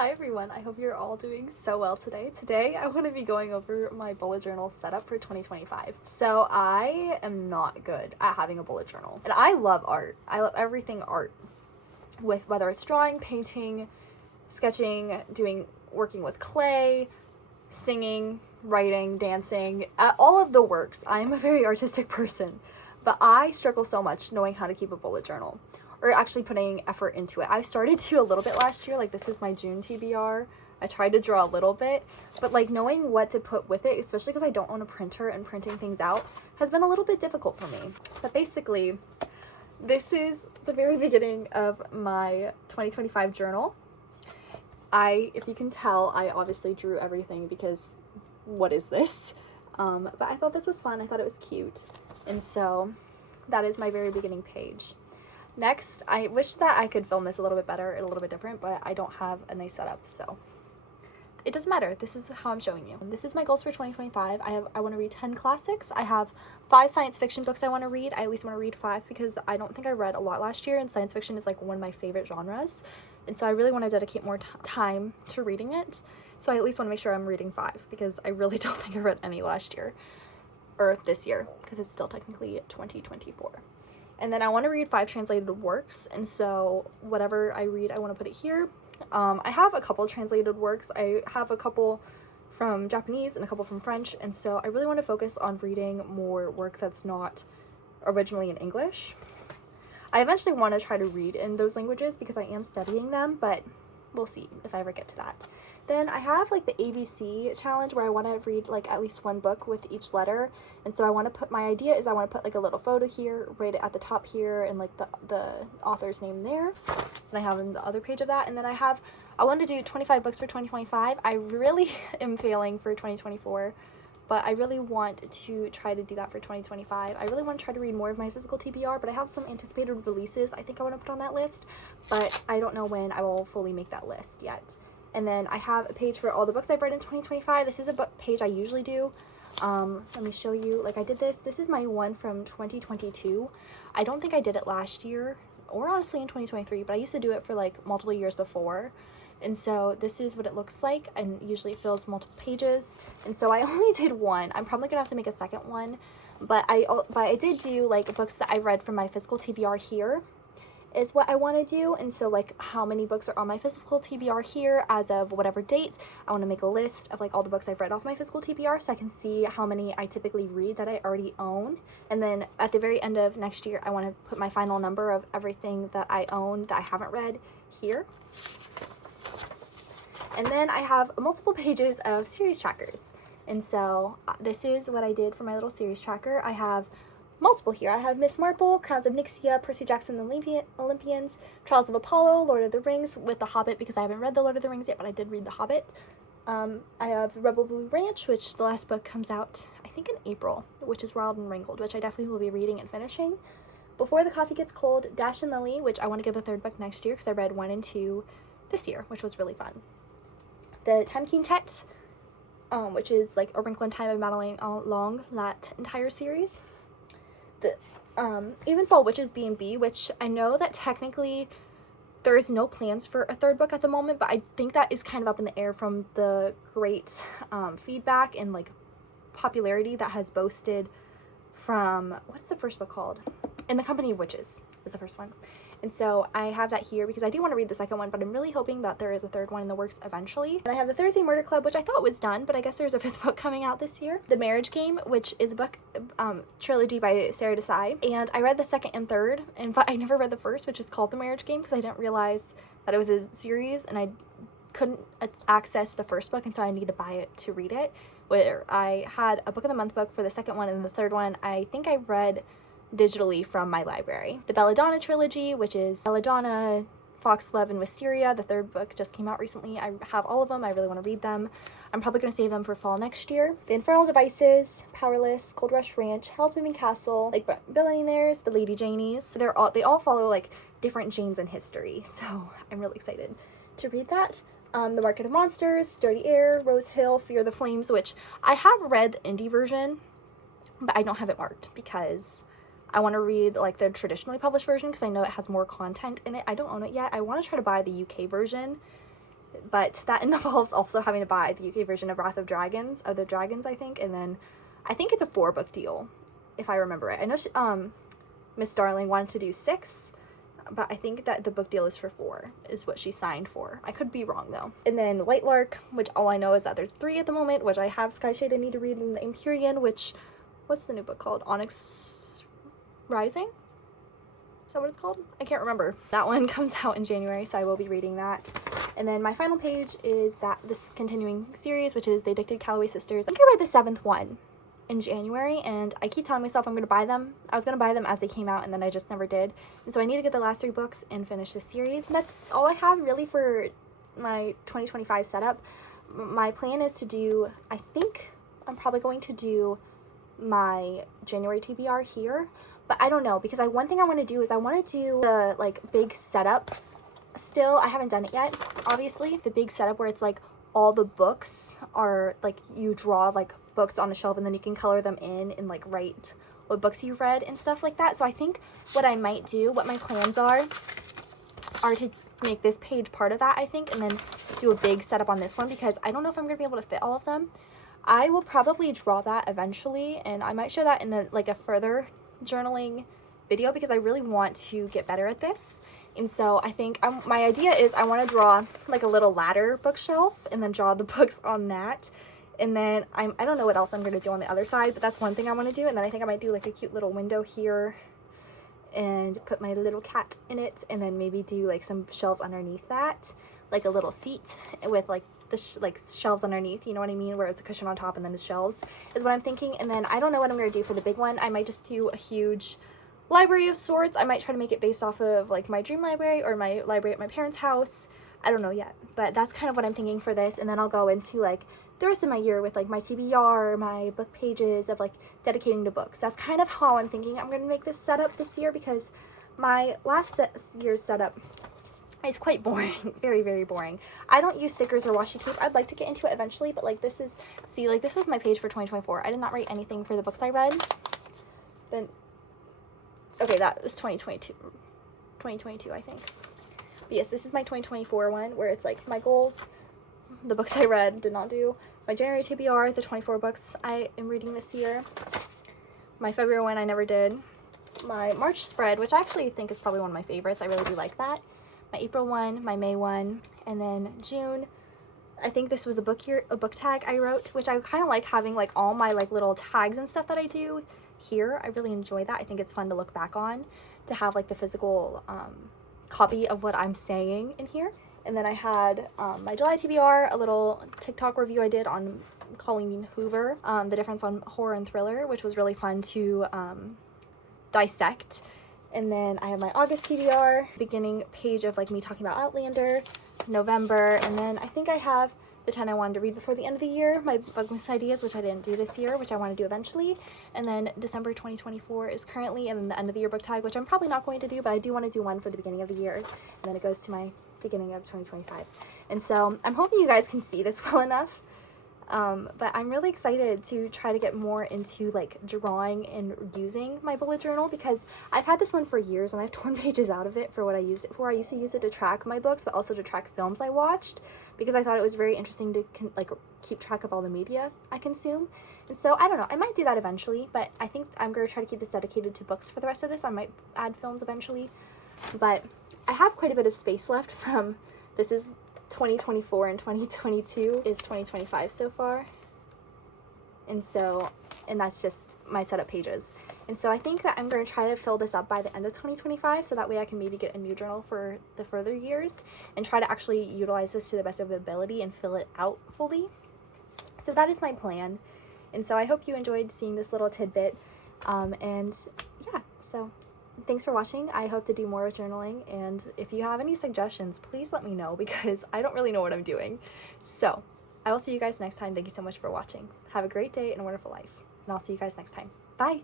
Hi everyone, I hope you're all doing so well today. Today I want to be going over my bullet journal setup for 2025. So I am not good at having a bullet journal. And I love art. I love everything art. With whether it's drawing, painting, sketching, working with clay, singing, writing, dancing, all of the works. I'm a very artistic person. But I struggle so much knowing how to keep a bullet journal. Or actually putting effort into it. I started to a little bit last year, like this is my June TBR. I tried to draw a little bit, but like knowing what to put with it, especially because I don't own a printer and printing things out, has been a little bit difficult for me. But basically, this is the very beginning of my 2025 journal. If you can tell, I obviously drew everything because what is this? But I thought this was fun, I thought it was cute. And so that is my very beginning page. Next, I wish that I could film this a little bit better and a little bit different, but I don't have a nice setup, so it doesn't matter. This is how I'm showing you. This is my goals for 2025. I want to read 10 classics. I have 5 science fiction books I want to read. I at least want to read 5 because I don't think I read a lot last year, and science fiction is like one of my favorite genres, and so I really want to dedicate more time to reading it. So I at least want to make sure I'm reading 5 because I really don't think I read any last year or this year because it's still technically 2024. And then I want to read 5 translated works, and so whatever I read, I want to put it here. I have a couple translated works. I have a couple from Japanese and a couple from French, and so I really want to focus on reading more work that's not originally in English. I eventually want to try to read in those languages because I am studying them, but we'll see if I ever get to that. Then I have like the ABC challenge where I want to read like at least one book with each letter, and so I want to put, my idea is I want to put like a little photo here, right at the top here, and like the author's name there, and I have in the other page of that. And then I want to do 25 books for 2025. I really am failing for 2024, but I really want to try to do that for 2025. I really want to try to read more of my physical TBR, but I have some anticipated releases I think I want to put on that list, but I don't know when I will fully make that list yet. And then I have a page for all the books I've read in 2025. This is a book page I usually do. Let me show you. Like I did this. This is my one from 2022. I don't think I did it last year or honestly in 2023, but I used to do it for like multiple years before. And so this is what it looks like, and usually it fills multiple pages. And so I only did one. I'm probably gonna have to make a second one, but I did do like books that I read from my physical TBR here is what I want to do. And so like how many books are on my physical TBR here as of whatever date. I want to make a list of like all the books I've read off my physical TBR so I can see how many I typically read that I already own. And then at the very end of next year, I want to put my final number of everything that I own that I haven't read here. And then I have multiple pages of series trackers. And so this is what I did for my little series tracker. I have multiple here. I have Miss Marple, Crowns of Nixia, Percy Jackson and the Olympians, Trials of Apollo, Lord of the Rings, with The Hobbit because I haven't read The Lord of the Rings yet, but I did read The Hobbit. I have Rebel Blue Ranch, which the last book comes out, I think in April, which is Wild and Wrinkled, which I definitely will be reading and finishing. Before the Coffee Gets Cold, Dash and Lily, which I want to get the 3rd book next year because I read 1 and 2 this year, which was really fun. The Time Quintet, which is like A Wrinkle in Time of Madeline Long, that entire series. The Even Fall Witches B&B, which I know that technically there is no plans for a 3rd book at the moment, but I think that is kind of up in the air from the great feedback and like popularity that has boasted from, what's the first book called? In the Company of Witches is the first one. And so I have that here because I do want to read the second one, but I'm really hoping that there is a 3rd one in the works eventually. And I have the Thursday Murder Club, which I thought was done, but I guess there's a 5th book coming out this year. The Marriage Game, which is a book trilogy by Sarah Desai. And I read the 2nd and 3rd, but I never read the 1st, which is called The Marriage Game, because I didn't realize that it was a series and I couldn't access the 1st book, and so I need to buy it to read it. Where I had a Book of the Month book for the 2nd one, and the 3rd one I think I read digitally from my library. The Belladonna trilogy, which is Belladonna, Foxglove, and Wisteria. The 3rd book just came out recently. I have all of them. I really want to read them. I'm probably going to save them for fall next year. The Infernal Devices, Powerless, Cold Rush Ranch, Hell's Moving Castle, like Billionaires, The Lady Janies. They all follow like different Janes in history, so I'm really excited to read that. The Market of Monsters, Dirty Air, Rose Hill, Fear the Flames, which I have read the indie version, but I don't have it marked because I want to read like the traditionally published version because I know it has more content in it. I don't own it yet. I want to try to buy the UK version but that involves also having to buy the UK version of Wrath of Dragons, I think, and then I think it's a 4-book deal, if I remember right. I know Miss Darling wanted to do 6, but I think that the book deal is for 4, is what she signed for. I could be wrong though. And then Lightlark, which all I know is that there's 3 at the moment, which I have Skyshade I need to read, in the Empyrean, which, what's the new book called? Onyx Rising? Is that what it's called? I can't remember. That one comes out in January, so I will be reading that. And then my final page is this continuing series, which is The Addicted Calloway Sisters. I'm gonna read the 7th one in January, and I keep telling myself I'm gonna buy them. I was gonna buy them as they came out, and then I just never did. And so I need to get the last 3 books and finish the series. And that's all I have really for my 2025 setup. My plan is to do, I think I'm probably going to do my January TBR here, but I don't know, because one thing I want to do is I want to do the like big setup still. I haven't done it yet, obviously. The big setup where it's like all the books are like, you draw like books on a shelf and then you can color them in and like write what books you read and stuff like that. So I think what I might do, what my plans are to make this page part of that, I think, and then do a big setup on this one, because I don't know if I'm gonna be able to fit all of them. I will probably draw that eventually, and I might show that in like a further journaling video, because I really want to get better at this. And so I think my idea is I want to draw like a little ladder bookshelf and then draw the books on that. And then I don't know what else I'm going to do on the other side, but that's one thing I want to do. And then I think I might do like a cute little window here and put my little cat in it, and then maybe do like some shelves underneath that, like a little seat with like the shelves underneath, you know what I mean, where it's a cushion on top and then the shelves is what I'm thinking. And then I don't know what I'm going to do for the big one. I might just do a huge library of sorts. I might try to make it based off of like my dream library or my library at my parents' house. I don't know yet, but that's kind of what I'm thinking for this. And then I'll go into like the rest of my year with like my TBR, my book pages of like dedicating to books. That's kind of how I'm thinking I'm going to make this setup this year, because my last year's setup is quite boring. Very, very boring. I don't use stickers or washi tape. I'd like to get into it eventually, but like this is, see, like this was my page for 2024. I did not write anything for the books I read. But okay, that was 2022, I think. But yes, this is my 2024 one, where it's like my goals, the books I read, did not do. My January TBR, the 24 books I am reading this year. My February one I never did. My March spread, which I actually think is probably one of my favorites. I really do like that. My April one, my May one, and then June. I think this was a book tag I wrote, which I kind of like having like all my like little tags and stuff that I do here. I really enjoy that. I think it's fun to look back on, to have like the physical copy of what I'm saying in here. And then I had my July TBR, a little TikTok review I did on Colleen Hoover, the difference on horror and thriller, which was really fun to dissect. And then I have my August TBR, beginning page of like me talking about Outlander, November, and then I think I have the 10 I wanted to read before the end of the year, my Bugmas ideas, which I didn't do this year, which I want to do eventually. And then December 2024 is currently, and then the end of the year book tag, which I'm probably not going to do, but I do want to do one for the beginning of the year, and then it goes to my beginning of 2025. And so I'm hoping you guys can see this well enough. But I'm really excited to try to get more into like drawing and using my bullet journal, because I've had this one for years and I've torn pages out of it for what I used it for. I used to use it to track my books, but also to track films I watched, because I thought it was very interesting to like keep track of all the media I consume. And so I don't know, I might do that eventually, but I think I'm going to try to keep this dedicated to books for the rest of this. I might add films eventually, but I have quite a bit of space left from, this is 2024 and 2022 is 2025 so far, and that's just my setup pages. And so I think that I'm going to try to fill this up by the end of 2025, so that way I can maybe get a new journal for the further years and try to actually utilize this to the best of the ability and fill it out fully. So that is my plan, and so I hope you enjoyed seeing this little tidbit, and yeah, so thanks for watching. I hope to do more with journaling, and if you have any suggestions, please let me know, because I don't really know what I'm doing. So I will see you guys next time. Thank you so much for watching. Have a great day and a wonderful life, and I'll see you guys next time. Bye!